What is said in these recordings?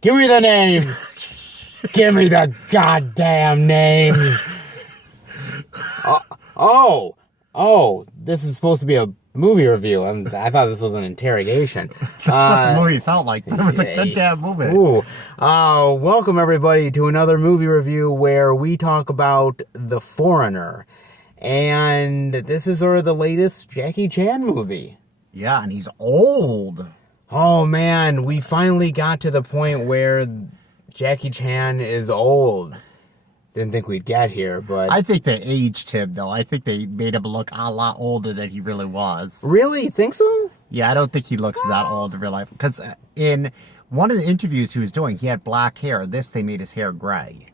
Give me the names. Give me the goddamn names. Oh, this is supposed to be a movie review. I thought this was an interrogation. That's what the movie felt like. It was a good damn movie. Ooh. Welcome everybody to another movie review where we talk about The Foreigner. And this is sort of the latest Jackie Chan movie. Yeah, and he's old. Oh man, we finally got to the point where Jackie Chan is old. Didn't think we'd get here, but... I think they aged him, though. I think they made him look a lot older than he really was. Really? You think so? Yeah, I don't think he looks that old in real life. Because in one of the interviews he was doing, he had black hair. This, they made his hair gray.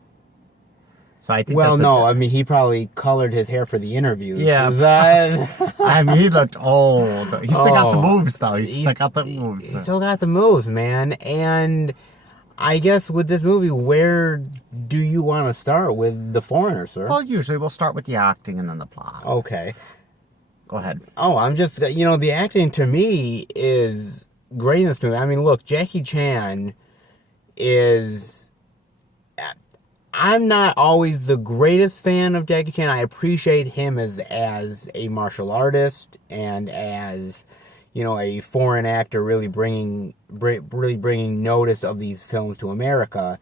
So I think I mean, he probably colored his hair for the interviews. Yeah. I mean, he looked old. He still got the moves, though. He still got the moves. He still got the moves, man. And... I guess with this movie, where do you want to start with The Foreigner, sir? Well, usually we'll start with the acting and then the plot. Okay. Go ahead. Oh, I'm just, the acting to me is great in this movie. I mean, look, Jackie Chan is... I'm not always the greatest fan of Jackie Chan. I appreciate him as a martial artist and as... a foreign actor really bringing notice of these films to America.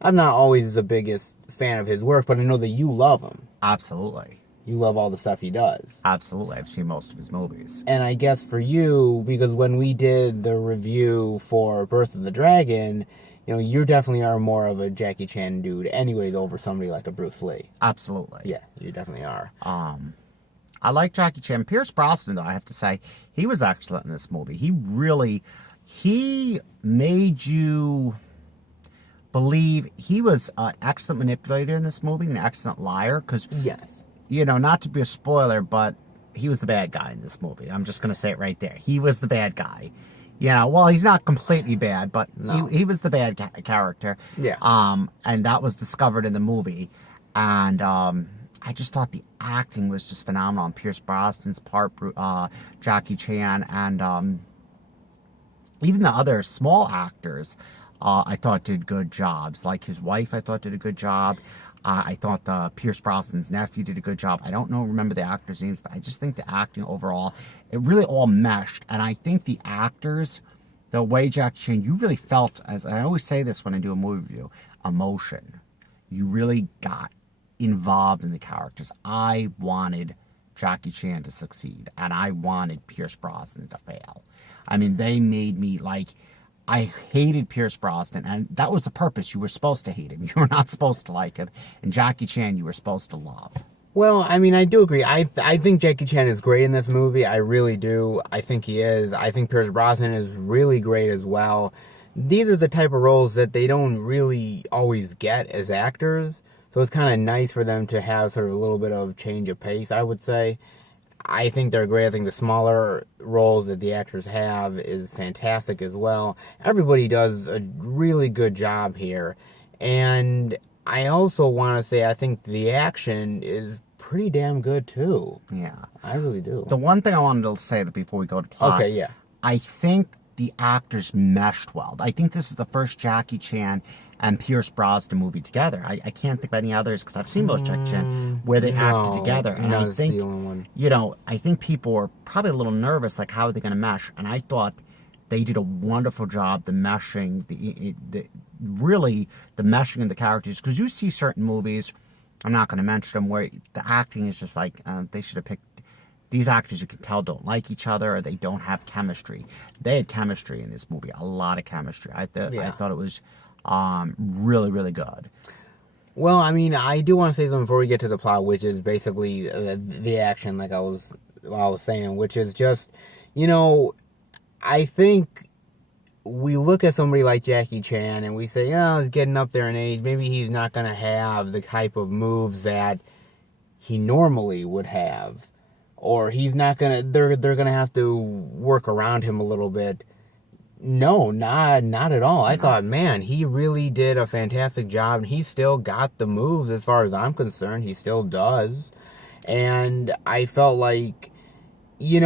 I'm not always the biggest fan of his work, but I know that you love him. Absolutely. You love all the stuff he does. Absolutely. I've seen most of his movies. And I guess for you, because when we did the review for Birth of the Dragon, you definitely are more of a Jackie Chan dude anyways over somebody like a Bruce Lee. Absolutely. Yeah, you definitely are. I like Jackie Chan. Pierce Brosnan, though, I have to say, he was excellent in this movie. He made you believe he was an excellent manipulator in this movie, an excellent liar. Because, yes. Not to be a spoiler, but he was the bad guy in this movie. I'm just going to say it right there. He was the bad guy. Well, he's not completely bad, but no. he was the bad character. Yeah. And that was discovered in the movie. And, I just thought the acting was just phenomenal on Pierce Brosnan's part, Jackie Chan, and even the other small actors I thought did good jobs. Like his wife, I thought did a good job. I thought Pierce Brosnan's nephew did a good job. I don't remember the actors' names, but I just think the acting overall, it really all meshed. And I think the actors, the way Jackie Chan, you really felt, as I always say this when I do a movie review, emotion. You really got involved in the characters. I wanted Jackie Chan to succeed, and I wanted Pierce Brosnan to fail. I mean, they made me I hated Pierce Brosnan, and that was the purpose. You were supposed to hate him. You were not supposed to like him. And Jackie Chan, you were supposed to love. Well, I mean, I do agree. I think Jackie Chan is great in this movie. I really do. I think he is. I think Pierce Brosnan is really great as well. These are the type of roles that they don't really always get as actors. So it's kind of nice for them to have sort of a little bit of change of pace, I would say. I think they're great. I think the smaller roles that the actors have is fantastic as well. Everybody does a really good job here. And I also want to say I think the action is pretty damn good, too. Yeah. I really do. The one thing I wanted to say before we go to plot. Okay, yeah. I think the actors meshed well. I think this is the first Jackie Chan and Pierce Brosnan movie together. I can't think of any others because I've seen most Jackie Chan where they acted together. And I think, the only one. I think people were probably a little nervous, like how are they going to mesh? And I thought they did a wonderful job, the meshing, the meshing of the characters. Because you see certain movies, I'm not going to mention them, where the acting is just like, they should have picked these actors you can tell don't like each other or they don't have chemistry. They had chemistry in this movie, a lot of chemistry. I thought it was really, really good. Well, I mean, I do want to say something before we get to the plot, which is basically the action, like I was saying, which is just, I think we look at somebody like Jackie Chan and we say, he's getting up there in age. Maybe he's not going to have the type of moves that he normally would have. Or he's not going to, they're going to have to work around him a little bit. No, not at all. I thought, man, he really did a fantastic job. And he still got the moves as far as I'm concerned. He still does. And I felt like, I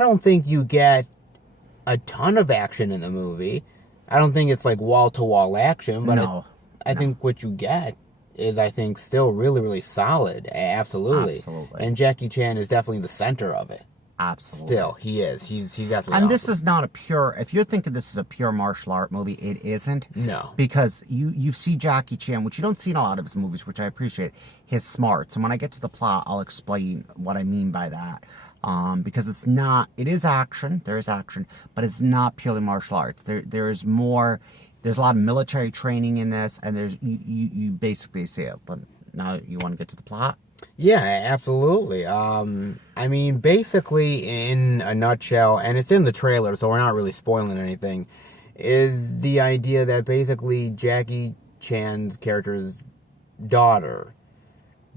don't think you get a ton of action in the movie. I don't think it's like wall-to-wall action, but No, I no, think what you get is, I think, still really, really solid. Absolutely. absolutely, And Jackie Chan is definitely the center of it. absolutely. Still, he is. He's definitely And this awesome. is not a pure. If you're thinking this is a pure martial art movie, it isn't. No. Because you see Jackie Chan, which you don't see in a lot of his movies, which I appreciate. His smarts, and when I get to the plot, I'll explain what I mean by that. Because it's not. It is action. There is action, but it's not purely martial arts. There's more. There's a lot of military training in this, and you basically see it. But now you want to get to the plot. Yeah, absolutely. I mean, basically, in a nutshell, and it's in the trailer, so we're not really spoiling anything, is the idea that basically Jackie Chan's character's daughter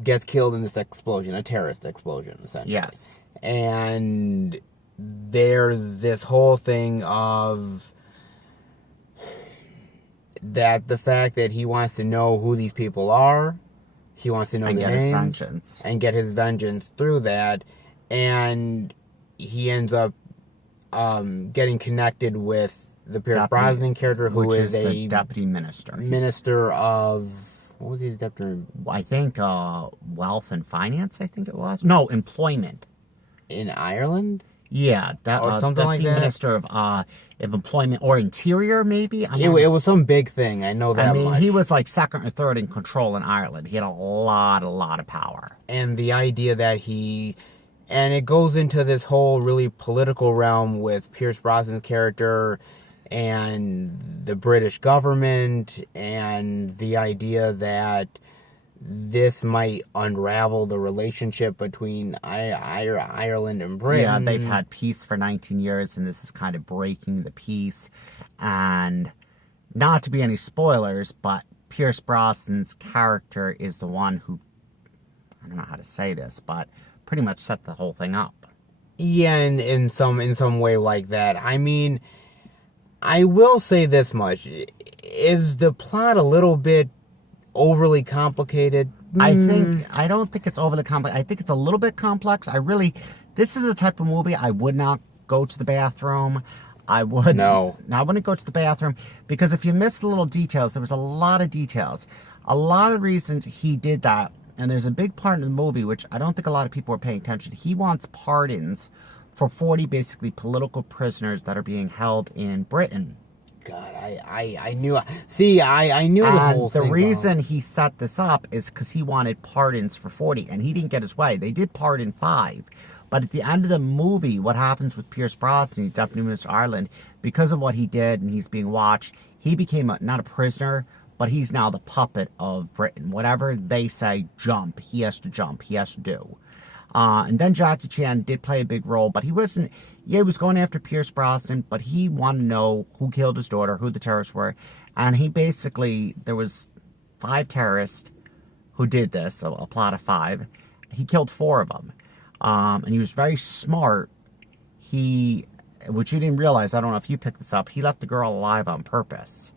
gets killed in this explosion, a terrorist explosion, essentially. Yes. And there's this whole thing of that the fact that he wants to know who these people are. He wants to know And the get names his vengeance. and get his vengeance through that, and he ends up getting connected with the Pierce Brosnan character, who which is a the deputy minister. minister of, what was he the deputy I think wealth and finance. I think it was employment. in Ireland? Yeah, that Or something like deputy that? minister of employment or interior, maybe. It was some big thing. I know that I mean, much. he was like second or third in control in Ireland. He had a lot of power. And the idea that and it goes into this whole really political realm with Pierce Brosnan's character and the British government, and the idea that this might unravel the relationship between Ireland and Britain. Yeah, they've had peace for 19 years, and this is kind of breaking the peace. And not to be any spoilers, but Pierce Brosnan's character is the one who, I don't know how to say this, but pretty much set the whole thing up. Yeah, in some way like that. I mean, I will say this much: is the plot a little bit overly complicated? I don't think it's overly complex. I think it's a little bit complex. This is a type of movie I would not go to the bathroom. I wouldn't go to the bathroom, because if you miss the little details, there was a lot of details. A lot of reasons he did that, and there's a big part in the movie which I don't think a lot of people are paying attention. He wants pardons for 40 basically political prisoners that are being held in Britain. God, I knew. See, I knew the whole thing. And the reason he set this up is because he wanted pardons for 40, and he didn't get his way. They did pardon 5. But at the end of the movie, what happens with Pierce Brosnan, Deputy Minister of Ireland, because of what he did and he's being watched, he became not a prisoner, but he's now the puppet of Britain. Whatever they say, jump, he has to jump, he has to do. And then Jackie Chan did play a big role, but he was going after Pierce Brosnan, but he wanted to know who killed his daughter, who the terrorists were. And there was 5 terrorists who did this, so a plot of 5. He killed 4 of them. And he was very smart. Which you didn't realize, I don't know if you picked this up, he left the girl alive on purpose.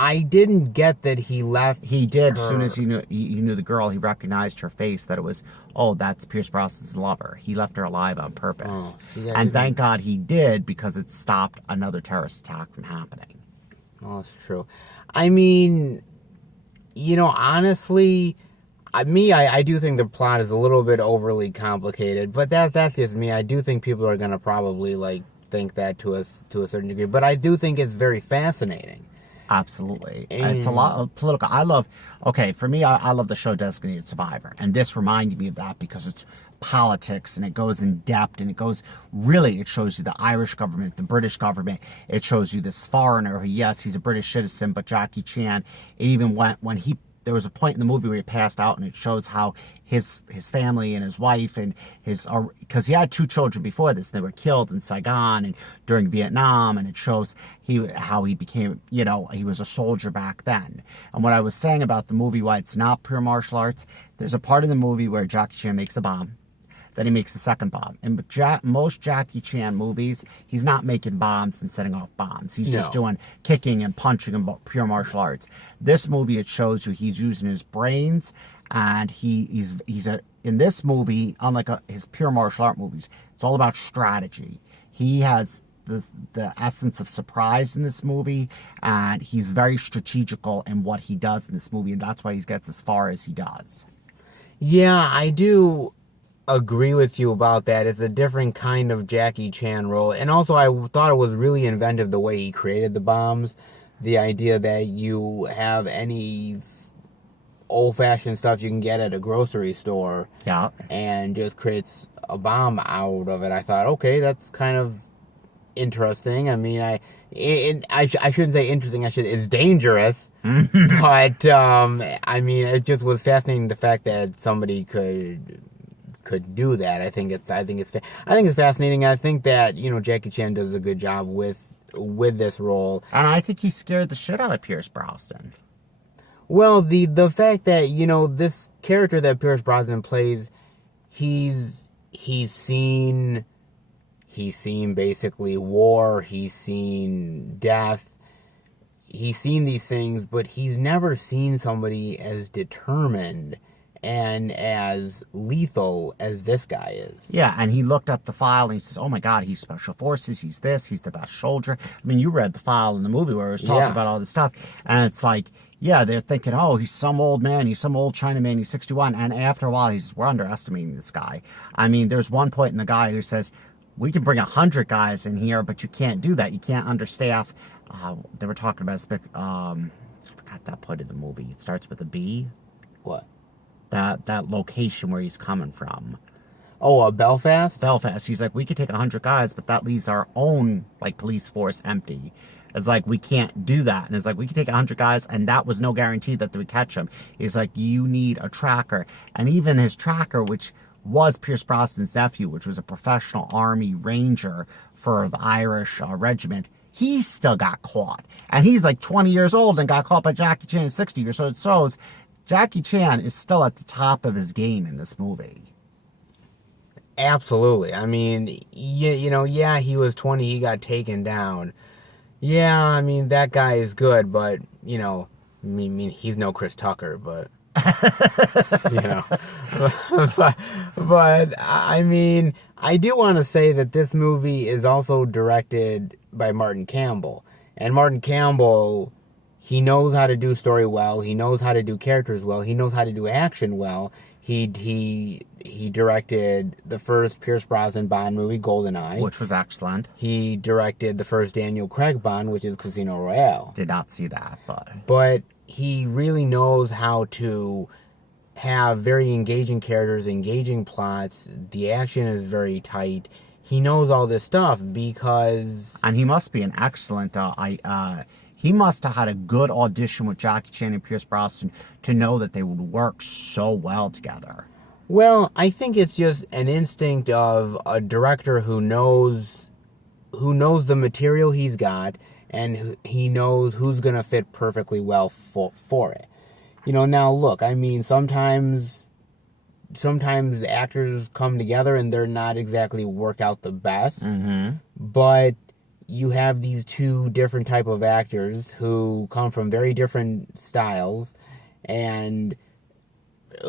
I didn't get that he left. He did. her. As soon as he knew the girl, he recognized her face, that it was, that's Pierce Brosnan's lover. He left her alive on purpose. And thank God he did, because it stopped another terrorist attack from happening. Oh, that's true. I mean, honestly, I do think the plot is a little bit overly complicated, but that's just me. I do think people are going to probably think that to a certain degree, but I do think it's very fascinating. Absolutely. It's a lot of political. For me, I love the show Designated Survivor, and this reminded me of that because it's politics and it goes in depth, and it shows you the Irish government, the British government. It shows you this foreigner who, yes, he's a British citizen, but Jackie Chan, it even went when there was a point in the movie where he passed out, and it shows how his family and his wife and because he had 2 children before this, and they were killed in Saigon and during Vietnam, and it shows how he became, he was a soldier back then. And what I was saying about the movie, why it's not pure martial arts, there's a part in the movie where Jackie Chan makes a bomb. Then he makes a second bomb. In most Jackie Chan movies, he's not making bombs and setting off bombs. He's just doing kicking and punching and pure martial arts. This movie, it shows you he's using his brains, and in this movie, unlike his pure martial art movies, it's all about strategy. He has the essence of surprise in this movie, and he's very strategical in what he does in this movie, and that's why he gets as far as he does. Yeah, I do agree with you about that. It's a different kind of Jackie Chan role. And also, I thought it was really inventive the way he created the bombs. The idea that you have any old-fashioned stuff you can get at a grocery store, Yeah. and just creates a bomb out of it. I thought, okay, that's kind of interesting. I mean, I shouldn't say interesting. It's dangerous. But I mean, it just was fascinating the fact that somebody could do that. I think it's fascinating. I think that, you know, Jackie Chan does a good job with this role. And I think he scared the shit out of Pierce Brosnan. Well, the fact that, you know, this character that Pierce Brosnan plays, he's seen basically war, he's seen death, he's seen these things, but he's never seen somebody as determined and as lethal as this guy is. Yeah, and he looked up the file and he says, oh my God, he's special forces, he's this, he's the best soldier. I mean, you read the file in the movie where it was talking about all this stuff, and it's like, yeah, they're thinking, oh, he's some old man, he's some old Chinaman, he's 61, and after a while, he says, we're underestimating this guy. I mean, there's one point in the guy who says, we can bring 100 guys in here, but you can't do that. You can't understaff. They were talking about I forgot that part of the movie. It starts with a B. What? That location where he's coming from. Oh, Belfast? Belfast. He's like, we could take 100 guys, but that leaves our own, like, police force empty. It's like, we can't do that. And it's like, we can take 100 guys, and that was no guarantee that they would catch him. He's like, you need a tracker. And even his tracker, which was Pierce Brosnan's nephew, which was a professional army ranger for the Irish regiment, he still got caught. And he's like 20 years old and got caught by Jackie Chan at 60 years. So it shows Jackie Chan is still at the top of his game in this movie. Absolutely. I mean, yeah, he was 20, he got taken down. Yeah, I mean, that guy is good, but, you know, I mean, he's no Chris Tucker, but... you know, but I mean, I do want to say that this movie is also directed by Martin Campbell, and Martin Campbell, he knows how to do story well, he knows how to do characters well, he knows how to do action well. He directed the first Pierce Brosnan Bond movie, GoldenEye, which was excellent. He directed the first Daniel Craig Bond, which is Casino Royale. Did not see that, but he really knows how to have very engaging characters, engaging plots. The action is very tight. He knows all this stuff because... And he must be an excellent... he must have had a good audition with Jackie Chan and Pierce Brosnan to know that they would work so well together. Well, I think it's just an instinct of a director who knows the material he's got, and he knows who's going to fit perfectly well for it. You know, now look, I mean, sometimes actors come together and they're not exactly work out the best. Mm-hmm. But you have these two different type of actors who come from very different styles and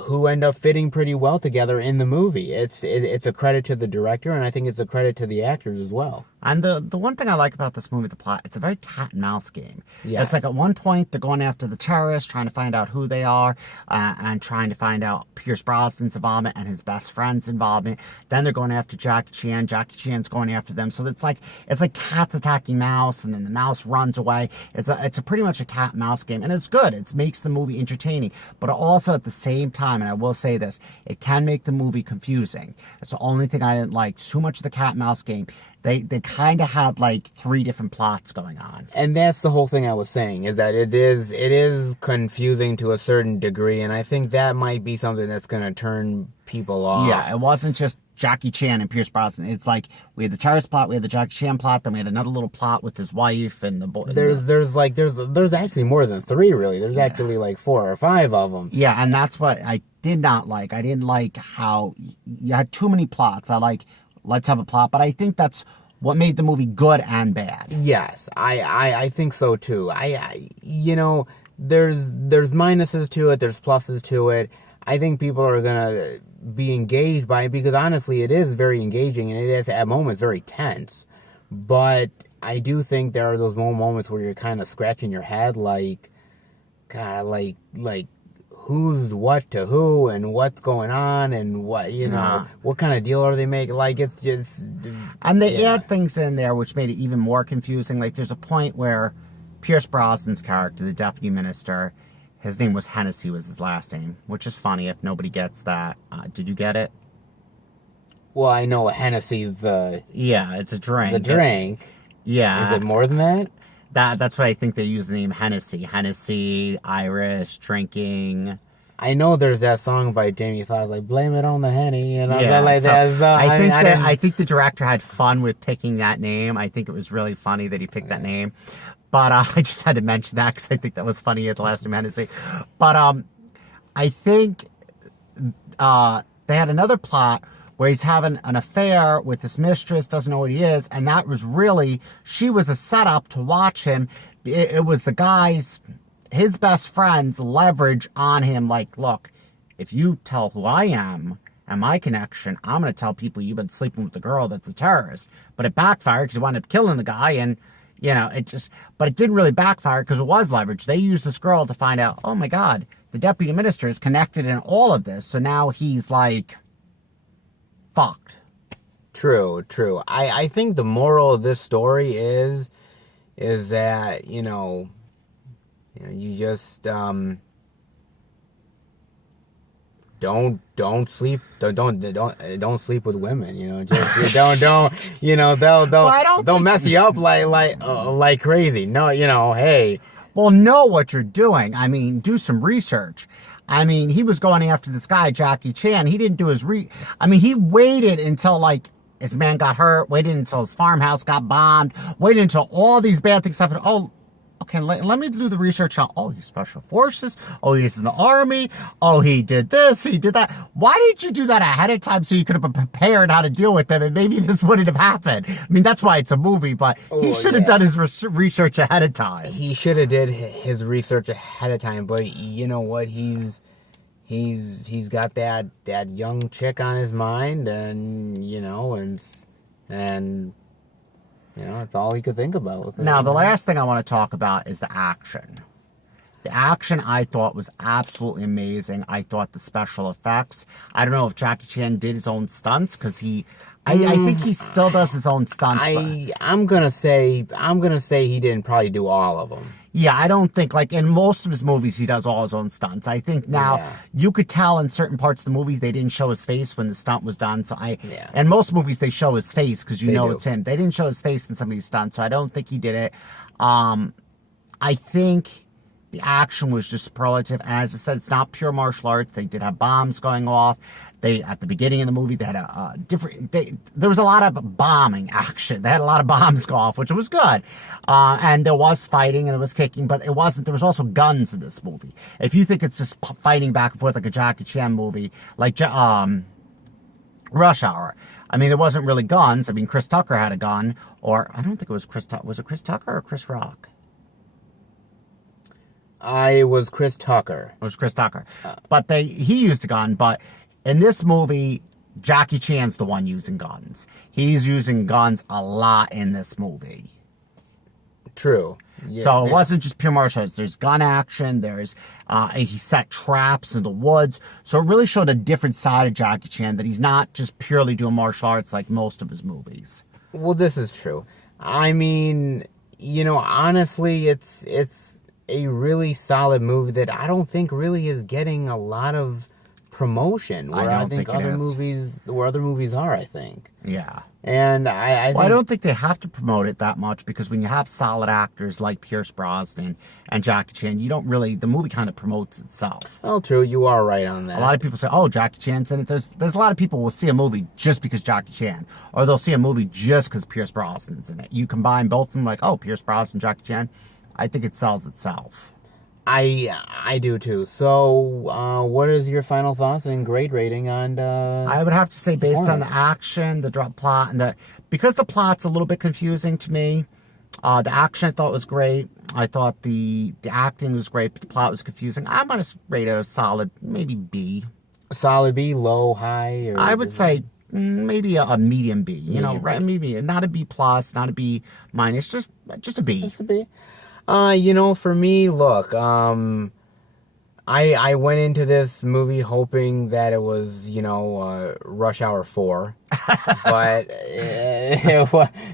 who end up fitting pretty well together in the movie. It's a credit to the director, and I think it's a credit to the actors as well. And the one thing I like about this movie, the plot, it's a very cat and mouse game. Yes. It's like at one point they're going after the terrorists, trying to find out who they are, and trying to find out Pierce Brosnan's involvement and his best friend's involvement. Then they're going after Jackie Chan. Jackie Chan's going after them. So it's like cats attacking mouse, and then the mouse runs away. It's a pretty much a cat and mouse game, and it's good. It makes the movie entertaining, but also at the same time, and I will say this, it can make the movie confusing. It's the only thing I didn't like. Too much of the cat and mouse game. They kind of had like 3 different plots going on. And that's the whole thing I was saying, is that it is confusing to a certain degree, and I think that might be something that's going to turn people off. Yeah, it wasn't just Jackie Chan and Pierce Brosnan. It's like we had the terrorist plot, we had the Jackie Chan plot, then we had another little plot with his wife and the boy. There's actually more than 3 really. There's actually like 4 or 5 of them. Yeah, and that's what I did not like. I didn't like how you had too many plots. I like, let's have a plot, but I think that's what made the movie good and bad. Yes, I think so too. You know, there's minuses to it, there's pluses to it. I think people are gonna be engaged by it because honestly, it is very engaging and it is at moments very tense. But I do think there are those moments where you're kind of scratching your head, like, God, like who's what to who and what's going on and what Yeah. what kind of deal are they making? Like it's just And they yeah. add things in there which made it even more confusing. Like there's a point where Pierce Brosnan's character, the deputy minister, his name was Hennessy, was his last name, which is funny if nobody gets that. Did you get it? Well, I know Hennessy's Yeah, it's a drink. the drink. Is Yeah, it more than that? that's what I think they use the name Hennessy. Hennessy, Irish, drinking. I know there's that song by Jamie Foxx, like "Blame It on the Henny," and I'm Yeah, like so that. So, I think the director had fun with picking that name. I think it was really funny that he picked that name. But I just had to mention that because I think that was funny at the last name Hennessy. But I think they had another plot where he's having an affair with this mistress, doesn't know what he is, and that was really, she was a setup to watch him. It was the guy's, his best friend's leverage on him, like, look, if you tell who I am and my connection, I'm going to tell people you've been sleeping with the girl that's a terrorist. But it backfired because he wound up killing the guy, and, but it didn't really backfire because it was leverage. They used this girl to find out, oh my God, the deputy minister is connected in all of this, so now he's like, fucked. True. I think the moral of this story is that you just don't sleep don't sleep with women. Just don't they'll mess you up like crazy. No, hey. Well, know what you're doing. I mean, do some research. I mean, he was going after this guy, Jackie Chan. He didn't do his he waited until, like, his man got hurt, waited until his farmhouse got bombed, waited until all these bad things happened. Oh, okay, let me do the research on, oh, he's special forces. Oh, he's in the army. Oh, he did this, he did that. Why didn't you do that ahead of time so you could have been prepared how to deal with them and maybe this wouldn't have happened? I mean, that's why it's a movie, but he should have done his research ahead of time. He should have did his research ahead of time, but you know what? He's got that young chick on his mind, and it's all he could think about. Now, the last thing I want to talk about is the action. The action I thought was absolutely amazing. I thought the special effects. I don't know if Jackie Chan did his own stunts because I think he still does his own stunts. I'm gonna say he didn't probably do all of them. Yeah, I don't think, like, in most of his movies, he does all his own stunts. I think now, you could tell in certain parts of the movie, they didn't show his face when the stunt was done. So in most movies, they show his face because you know it's him. They didn't show his face in some of these stunts, so I don't think he did it. I think the action was just superlative. And as I said, it's not pure martial arts. They did have bombs going off. At the beginning of the movie, they had there was a lot of bombing action. They had a lot of bombs go off, which was good. And there was fighting and there was kicking, but there was also guns in this movie. If you think it's just fighting back and forth like a Jackie Chan movie, like Rush Hour, I mean, there wasn't really guns. I mean, Chris Tucker had a gun, or I don't think it was Chris Tucker. Was it Chris Tucker or Chris Rock? It was Chris Tucker. It was Chris Tucker. But he used a gun, but in this movie, Jackie Chan's the one using guns. He's using guns a lot in this movie. True. Yeah, so it wasn't just pure martial arts. There's gun action. There's he set traps in the woods. So it really showed a different side of Jackie Chan, that he's not just purely doing martial arts like most of his movies. Well, this is true. I mean, honestly, it's a really solid movie that I don't think really is getting a lot of promotion where I think other movies are, I think. Yeah. And I don't think they have to promote it that much, because when you have solid actors like Pierce Brosnan and Jackie Chan, the movie kind of promotes itself. Oh, true. You are right on that. A lot of people say, oh, Jackie Chan's in it. There's a lot of people who will see a movie just because Jackie Chan, or they'll see a movie just because Pierce Brosnan's in it. You combine both of them, like, oh, Pierce Brosnan, Jackie Chan, I think it sells itself. I do too. So, what is your final thoughts and grade rating on? I would have to say, based on the action, the plot, and because the plot's a little bit confusing to me. The action I thought was great. I thought the acting was great, but the plot was confusing. I'm gonna rate it a solid, maybe B. A solid B, low, high, or I would say maybe a medium B. You know, Medium right? B. Maybe not a B plus, not a B minus, just a B. Just to be. For me, look, I went into this movie hoping that it was, Rush Hour 4. But,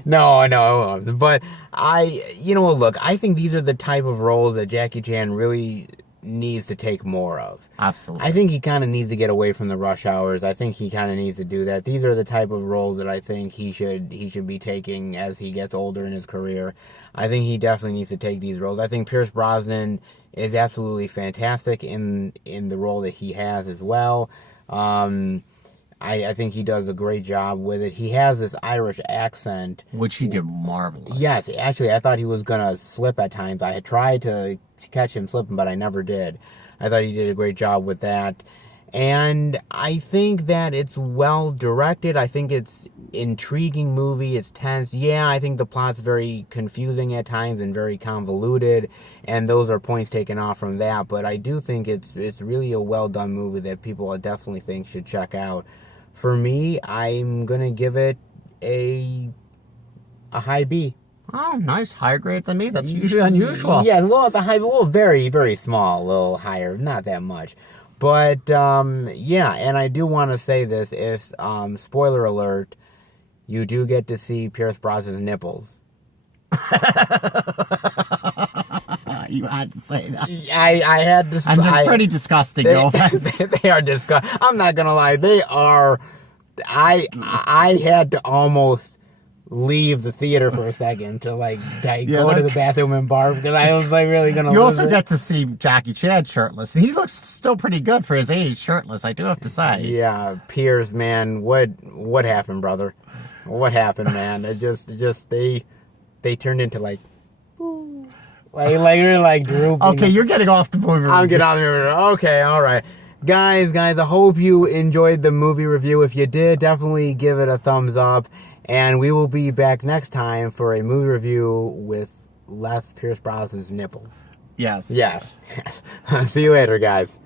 no, it wasn't. But look, I think these are the type of roles that Jackie Chan really needs to take more of. Absolutely. I think he kind of needs to get away from the rush hours. I think he kind of needs to do that. These are the type of roles that I think he should be taking as he gets older in his career. I think he definitely needs to take these roles. I think Pierce Brosnan is absolutely fantastic in the role that he has as well. I think he does a great job with it. He has this Irish accent, which he did marvelous. Yes, actually, I thought he was gonna slip at times. I had tried to catch him slipping, but I never did. I thought he did a great job with that. And I think that it's well directed. I think it's intriguing movie. It's tense. Yeah, I think the plot's very confusing at times and very convoluted, and those are points taken off from that. But I do think it's really a well done movie that people I definitely think should check out. For me, I'm gonna give it a high B. Oh, nice. Higher grade than me. That's usually unusual. Yeah, very, very small, a little higher, not that much. But, yeah, and I do want to say this, if, spoiler alert, you do get to see Pierce Brosnan's nipples. You had to say that. I had to. And they're pretty disgusting, no offense. They are disgusting. I'm not gonna lie, they are. I had to almost leave the theater for a second to go to the bathroom and barf because I was really gonna. You also get to see Jackie Chan shirtless, and he looks still pretty good for his age, shirtless. I do have to say. Yeah, Piers, man, what happened, brother? What happened, man? It just they turned into you're drooping. Okay, you're getting off the movie review. I'm getting off the movie review. Okay, all right. Guys, I hope you enjoyed the movie review. If you did, definitely give it a thumbs up. And we will be back next time for a movie review with less Pierce Brosnan's nipples. Yes. Yes. See you later, guys.